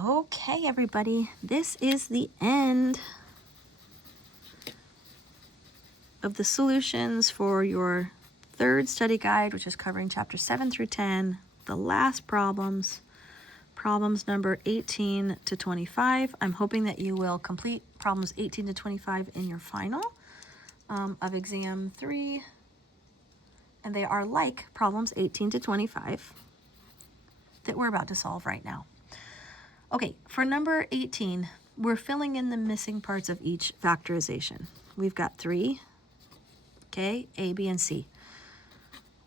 Okay, everybody, this is the end of the solutions for your third study guide, which is covering chapter 7 through 10, the last problems number 18 to 25. I'm hoping that you will complete problems 18 to 25 in your final of exam 3, and they are like problems 18 to 25 that we're about to solve right now. Okay, for number 18, we're filling in the missing parts of each factorization. We've got 3, okay, A, B, and C.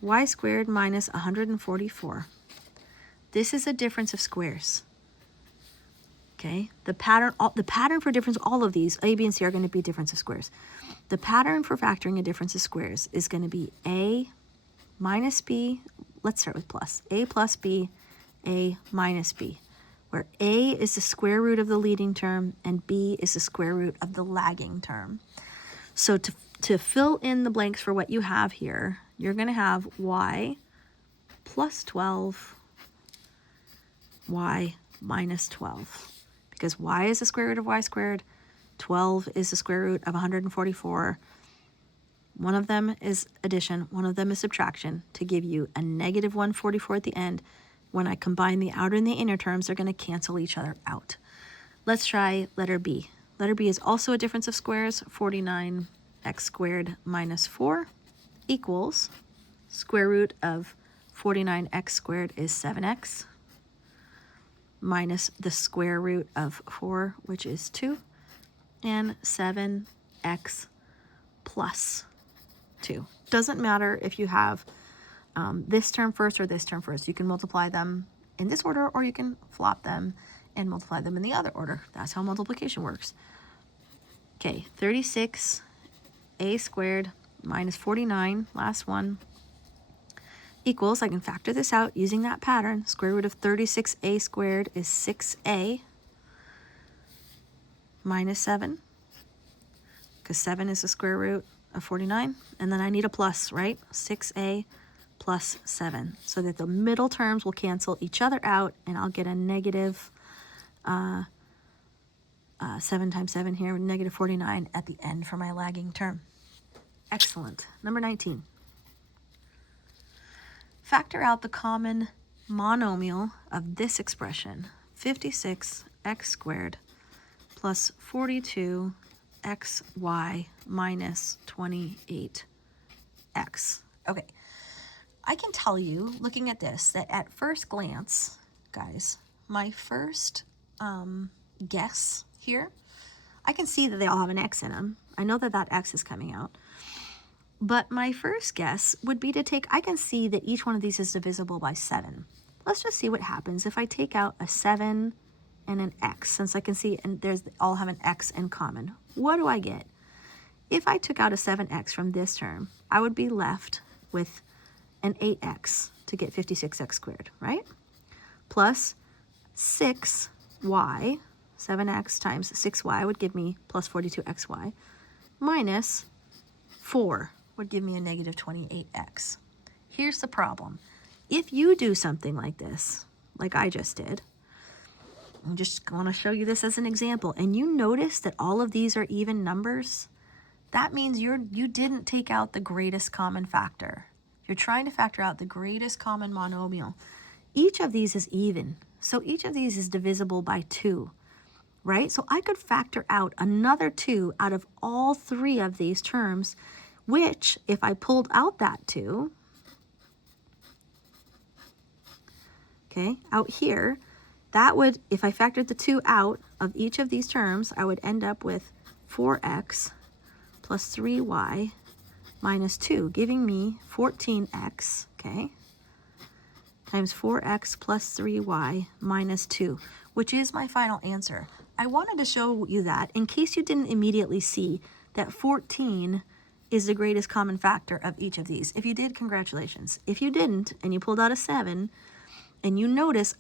Y squared minus 144. This is a difference of squares. Okay, the pattern for difference, all of these, A, B, and C, are going to be difference of squares. The pattern for factoring a difference of squares is going to be A minus B. Let's start with plus. A plus B, A minus B, where A is the square root of the leading term and B is the square root of the lagging term. So to fill in the blanks for what you have here, you're going to have y plus 12, y minus 12. Because y is the square root of y squared, 12 is the square root of 144. One of them is addition, one of them is subtraction, to give you a negative 144 at the end. When I combine the outer and the inner terms, they're going to cancel each other out. Let's try letter B. Letter B is also a difference of squares. 49x squared minus 4 equals square root of 49x squared is 7x minus the square root of 4, which is 2, and 7x plus 2. Doesn't matter if you have this term first or this term first. You can multiply them in this order, or you can flop them and multiply them in the other order. That's how multiplication works. Okay, 36a squared minus 49, last one, equals, I can factor this out using that pattern. Square root of 36a squared is 6a minus 7, because 7 is the square root of 49. And then I need a plus, right? 6a plus 7, so that the middle terms will cancel each other out, and I'll get a negative 7 times 7 here, negative 49 at the end for my lagging term. Excellent. Number 19. Factor out the common monomial of this expression, 56x squared plus 42xy minus 28x. Okay, I can tell you, looking at this, that at first glance, guys, my first guess here, I can see that they all have an x in them. I know that that x is coming out. But my first guess would be to take, I can see that each one of these is divisible by 7. Let's just see what happens if I take out a 7 and an x, since I can see and there's all have an x in common. What do I get? If I took out a 7x from this term, I would be left with an 8x to get 56x squared, right? Plus 6y, 7x times 6y would give me plus 42xy, minus 4 would give me a negative 28x. Here's the problem. If you do something like this, like I just did, I'm just going to show you this as an example, and you notice that all of these are even numbers, that means you didn't take out the greatest common factor. You're trying to factor out the greatest common monomial. Each of these is even, so each of these is divisible by 2, right? So I could factor out another 2 out of all 3 of these terms, which, if I pulled out that 2, okay, out here, that would, if I factored the 2 out of each of these terms, I would end up with 4x plus 3y minus 2, giving me 14x, okay, times 4x plus 3y minus 2, which is my final answer. I wanted to show you that in case you didn't immediately see that 14 is the greatest common factor of each of these. If you did, congratulations. If you didn't, and you pulled out a 7, and you notice,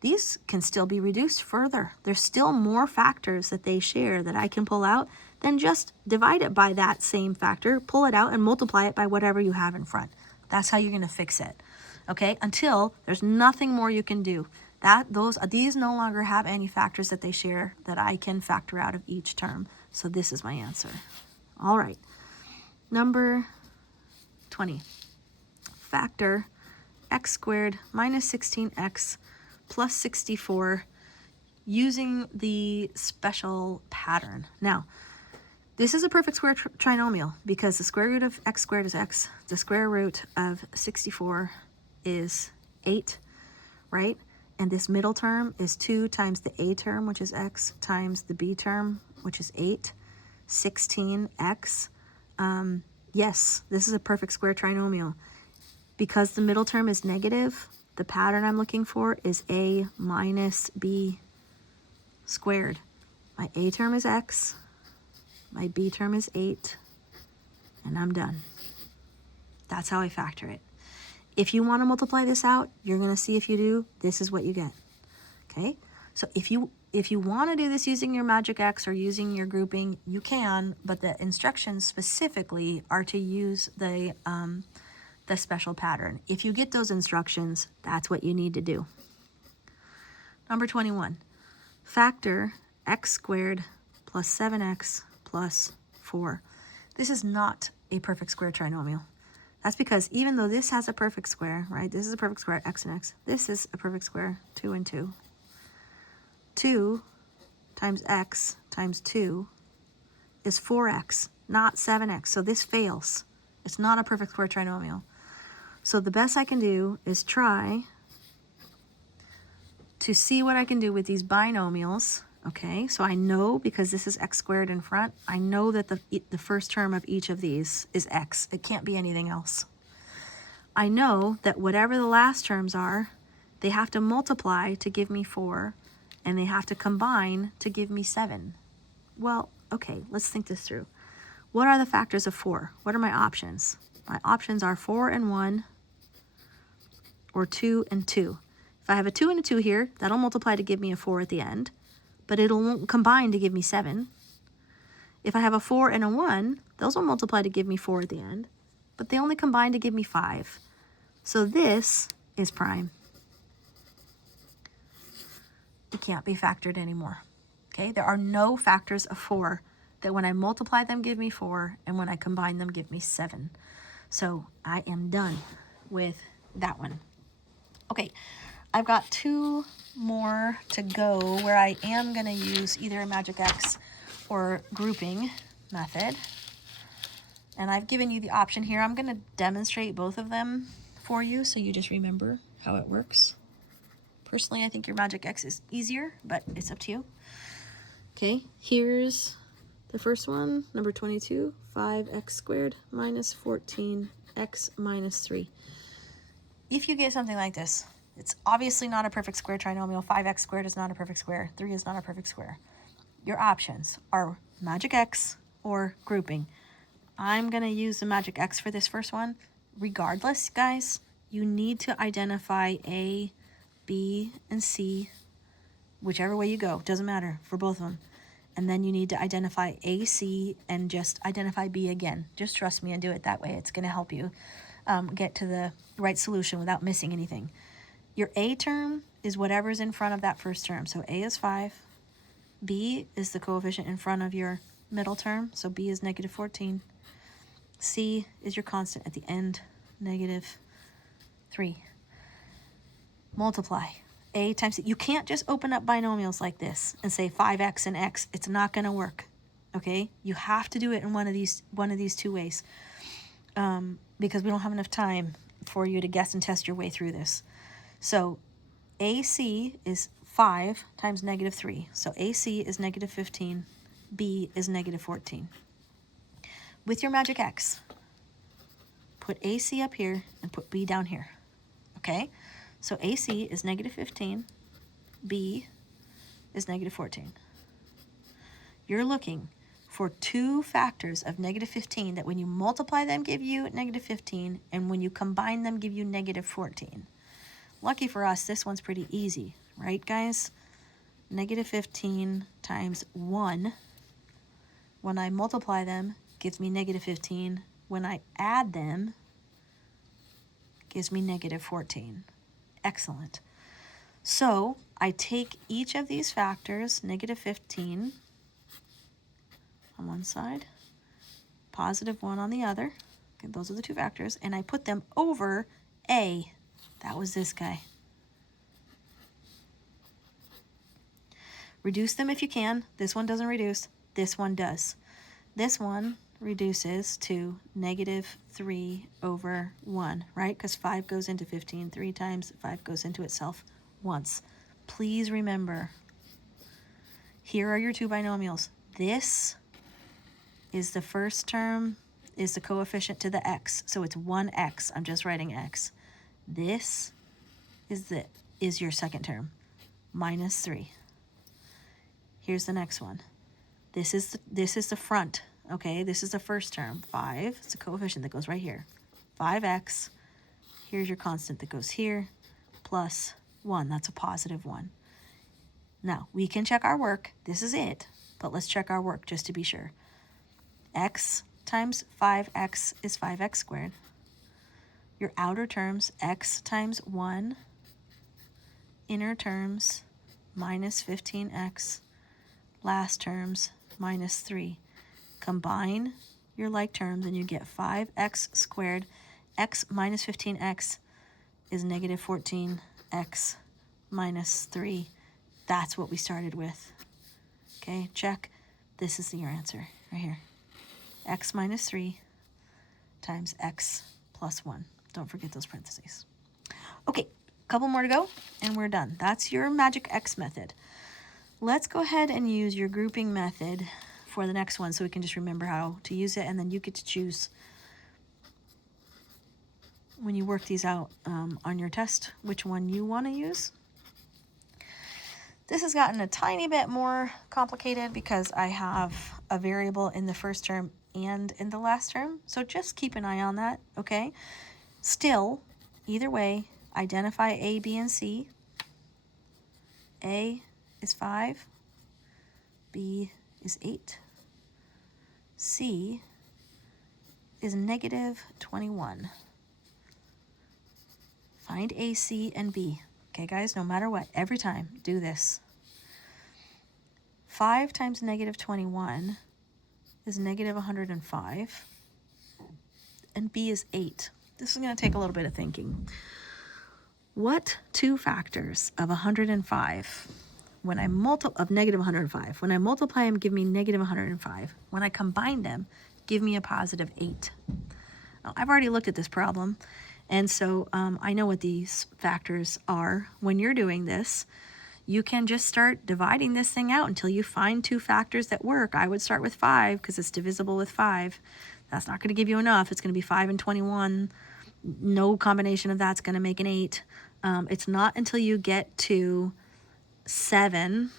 these can still be reduced further. There's still more factors that they share that I can pull out, then just divide it by that same factor, pull it out, and multiply it by whatever you have in front. That's how you're going to fix it, okay? Until there's nothing more you can do. These no longer have any factors that they share that I can factor out of each term. So this is my answer. All right. Number 20. Factor x squared minus 16x plus 64 using the special pattern. Now, this is a perfect square trinomial because the square root of x squared is x. The square root of 64 is 8, right? And this middle term is 2 times the a term, which is x, times the b term, which is 8, 16x. Yes, this is a perfect square trinomial. Because the middle term is negative, the pattern I'm looking for is a minus b squared. My a term is x, my b term is 8, and I'm done. That's how I factor it. If you want to multiply this out, you're going to see if you do, this is what you get. Okay? So if you want to do this using your magic X or using your grouping, you can, but the instructions specifically are to use the special pattern. If you get those instructions, that's what you need to do. Number 21. Factor x squared plus 7x plus 4. This is not a perfect square trinomial. That's because even though this has a perfect square, right? This is a perfect square, x and x. This is a perfect square, 2 and 2. 2 times x times 2 is 4x, not 7x. So this fails. It's not a perfect square trinomial. So the best I can do is try to see what I can do with these binomials. Okay, so I know, because this is x squared in front, I know that the first term of each of these is x. It can't be anything else. I know that whatever the last terms are, they have to multiply to give me 4, and they have to combine to give me 7. Well, okay, let's think this through. What are the factors of 4? What are my options? My options are 4 and 1, or 2 and 2. If I have a 2 and a 2 here, that'll multiply to give me a 4 at the end, but it won't combine to give me 7. If I have a 4 and a 1, those will multiply to give me 4 at the end, but they only combine to give me 5. So this is prime. It can't be factored anymore. Okay, there are no factors of 4 that when I multiply them give me 4, and when I combine them give me 7. So I am done with that one. Okay, I've got 2 more to go where I am going to use either a magic X or grouping method. And I've given you the option here. I'm going to demonstrate both of them for you so you just remember how it works. Personally, I think your magic X is easier, but it's up to you. Okay, here's the first one, number 22, 5x squared minus 14x minus 3. If you get something like this, it's obviously not a perfect square trinomial. 5x squared is not a perfect square. 3 is not a perfect square. Your options are magic X or grouping. I'm going to use the magic X for this first one. Regardless, guys, you need to identify A, B, and C, whichever way you go. Doesn't matter for both of them. And then you need to identify A, C, and just identify B again. Just trust me and do it that way. It's going to help you get to the right solution without missing anything. Your A term is whatever's in front of that first term. So A is 5. B is the coefficient in front of your middle term. So B is negative 14. C is your constant at the end, negative 3. Multiply. A times C. You can't just open up binomials like this and say 5x and x. It's not going to work. Okay? You have to do it in one of these 2 ways. Because we don't have enough time for you to guess and test your way through this. So AC is 5 times negative 3. So AC is negative 15. B is negative 14. With your magic X, put AC up here and put B down here. Okay? So AC is negative 15. B is negative 14. You're looking for 2 factors of negative 15 that when you multiply them give you negative 15, and when you combine them give you negative 14. Lucky for us, this one's pretty easy, right, guys? Negative 15 times 1, when I multiply them, gives me negative 15. When I add them, gives me negative 14. Excellent. So I take each of these factors, negative 15 on one side, positive 1 on the other. Okay, those are the two factors. And I put them over A. That was this guy. Reduce them if you can. This one doesn't reduce. This one does. This one reduces to negative 3 over 1, right? Because 5 goes into 15 3 times. 5 goes into itself once. Please remember, here are your two binomials. This is the first term, is the coefficient to the x. So it's 1x. I'm just writing x. This is your second term, minus 3. Here's the next one. This is the front, okay? This is the first term, 5. It's a coefficient that goes right here. 5x. Here's your constant that goes here, plus 1. That's a positive 1. Now, we can check our work. This is it, but let's check our work just to be sure. X times 5x is 5x squared. Your outer terms, x times 1. Inner terms, minus 15x. Last terms, minus 3. Combine your like terms and you get 5x squared. X minus 15x is negative 14x minus 3. That's what we started with. Okay, check. This is your answer right here. X minus 3 times x plus 1. Don't forget those parentheses. Okay, a couple more to go and we're done. That's your magic X method. Let's go ahead and use your grouping method for the next one so we can just remember how to use it, and then you get to choose when you work these out on your test which one you want to use. This has gotten a tiny bit more complicated because I have a variable in the first term and in the last term, so just keep an eye on that, okay? Still, either way, identify A, B, and C. A is 5, B is 8, C is negative 21. Find A, C, and B. Okay, guys, no matter what, every time, do this. 5 times negative 21 is negative 105, and B is 8. This is going to take a little bit of thinking. What two factors of 105, of negative 105, when I multiply them, give me negative 105. When I combine them, give me a positive 8. Now, I've already looked at this problem, and so I know what these factors are. When you're doing this, you can just start dividing this thing out until you find two factors that work. I would start with 5 because it's divisible with 5. That's not going to give you enough. It's going to be 5 and 21. No combination of that's going to make an 8. It's not until you get to 7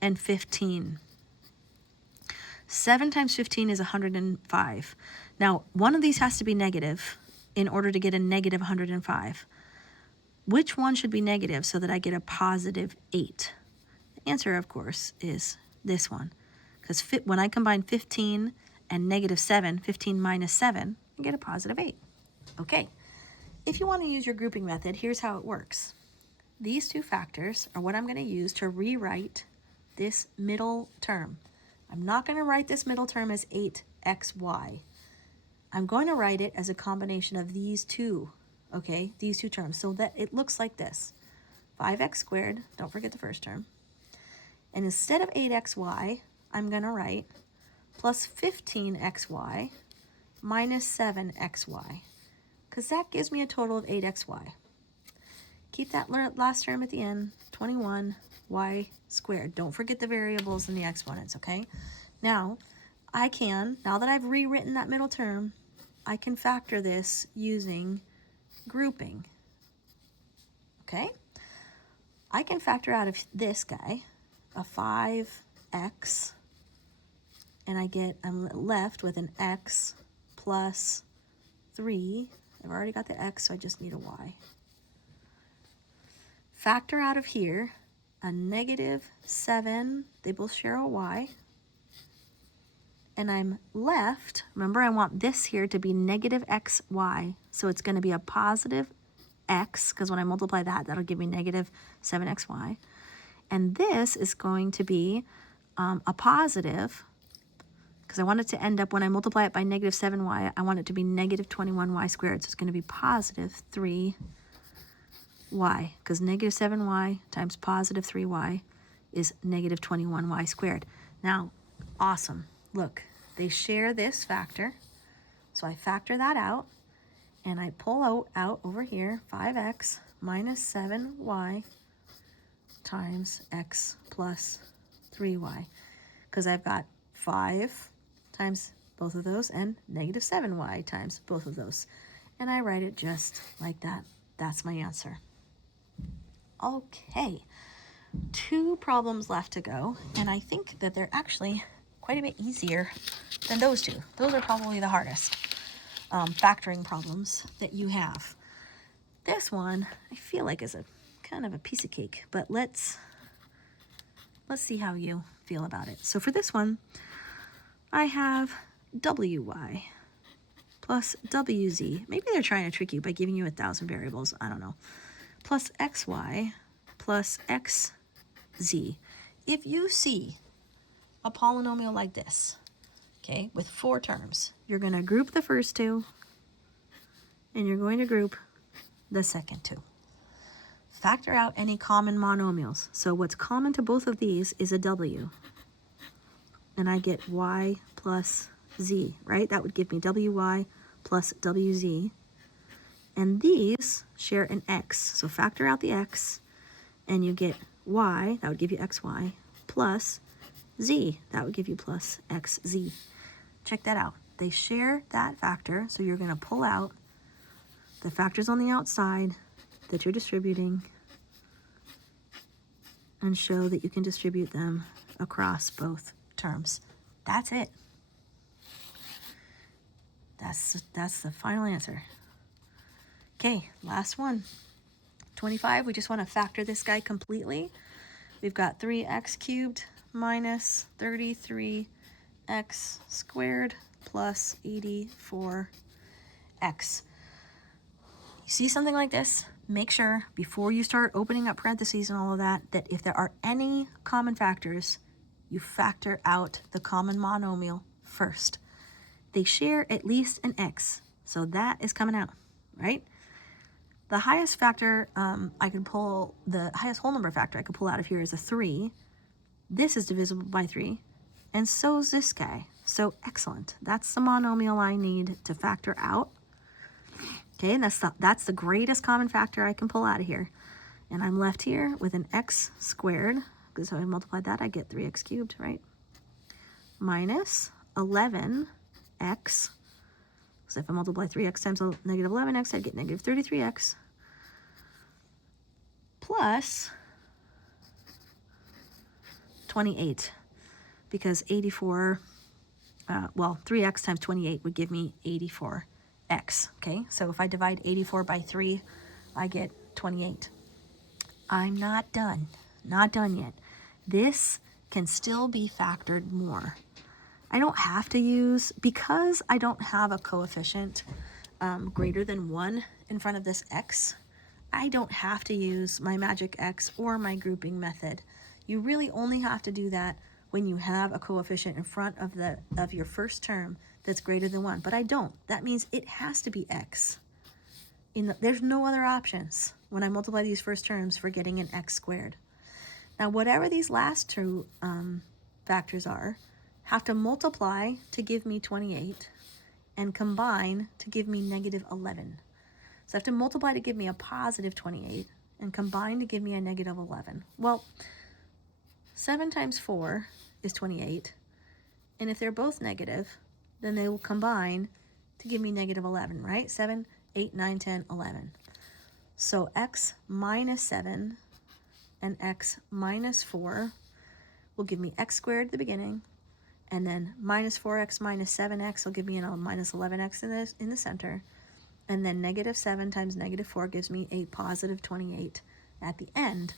and 15. 7 times 15 is 105. Now, one of these has to be negative in order to get a negative 105. Which one should be negative so that I get a positive 8? The answer, of course, is this one. Because when I combine 15 and negative 7, 15 minus 7, I get a positive 8. Okay, if you want to use your grouping method, here's how it works. These two factors are what I'm going to use to rewrite this middle term. I'm not going to write this middle term as 8xy. I'm going to write it as a combination of these two, okay, these two terms, so that it looks like this. 5x squared, don't forget the first term. And instead of 8xy, I'm going to write plus 15xy minus 7xy, because that gives me a total of 8xy. Keep that last term at the end, 21y squared. Don't forget the variables and the exponents, okay? Now that I've rewritten that middle term, I can factor this using grouping, okay? I can factor out of this guy a 5x, and I'm left with an x plus 3. I've already got the x, so I just need a y. Factor out of here a negative 7. They both share a y. And I'm left, remember I want this here to be negative xy, so it's going to be a positive x, because when I multiply that, that'll give me negative 7xy. And this is going to be a positive, because I want it to end up, when I multiply it by negative 7y, I want it to be negative 21y squared. So it's going to be positive 3y, because negative 7y times positive 3y is negative 21y squared. Now, awesome. Look, they share this factor. So I factor that out, and I pull out over here 5x minus 7y times x plus 3y, because I've got 5 times both of those and negative 7y times both of those. And I write it just like that. That's my answer. Okay, 2 problems left to go, and I think that they're actually quite a bit easier than those 2. Those are probably the hardest factoring problems that you have. This one I feel like is a kind of a piece of cake, but let's see how you feel about it. So for this one, I have wy plus wz. Maybe they're trying to trick you by giving you 1,000 variables. I don't know. Plus xy plus xz. If you see a polynomial like this, okay, with 4 terms, you're going to group the first 2, and you're going to group the second 2. Factor out any common monomials. So what's common to both of these is a w. And I get y plus z, right? That would give me wy plus wz. And these share an x. So factor out the x, and you get y, that would give you xy, plus z, that would give you plus xz. Check that out. They share that factor, so you're going to pull out the factors on the outside that you're distributing and show that you can distribute them across both terms. That's it. That's the final answer. Okay, last one. 25, we just want to factor this guy completely. We've got 3x cubed minus 33x squared plus 84x. You see something like this? Make sure before you start opening up parentheses and all of that, that if there are any common factors, you factor out the common monomial first. They share at least an x, so that is coming out, right? The highest factor the highest whole number factor I could pull out of here is a 3. This is divisible by 3, and so is this guy. So excellent. That's the monomial I need to factor out. Okay, and that's the greatest common factor I can pull out of here. And I'm left here with an x squared, because if I multiply that, I get 3x cubed, right? Minus 11x. So if I multiply 3x times negative 11x, I'd get negative 33x. Plus 28, because 84, 3x times 28 would give me 84x, okay? So if I divide 84 by 3, I get 28. I'm not done. Not done yet. This can still be factored more. I don't have to use, because I don't have a coefficient greater than 1 in front of this x, I don't have to use my magic x or my grouping method. You really only have to do that when you have a coefficient in front of your first term that's greater than 1. But I don't. That means it has to be x. There's no other options when I multiply these first terms for getting an x squared. Now, whatever these last 2 factors are, have to multiply to give me 28 and combine to give me negative 11. So I have to multiply to give me a positive 28 and combine to give me a negative 11. Well, 7 times 4 is 28. And if they're both negative, then they will combine to give me negative 11, right? 7, 8, 9, 10, 11. So x minus 7 and x minus 4 will give me x squared at the beginning, and then minus 4x minus 7x will give me a minus 11x in the center, and then negative 7 times negative 4 gives me a positive 28 at the end.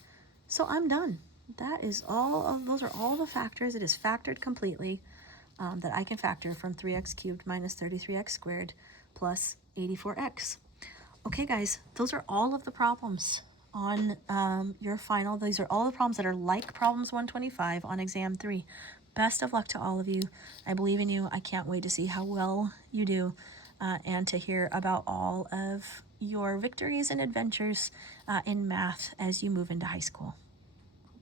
So I'm done. Those are all the factors. It is factored completely that I can factor from 3x cubed minus 33x squared plus 84x. Okay, guys, those are all of the problems on your final. These are all the problems that are like problems 125 on exam 3. Best of luck to all of you. I believe in you. I can't wait to see how well you do and to hear about all of your victories and adventures in math as you move into high school.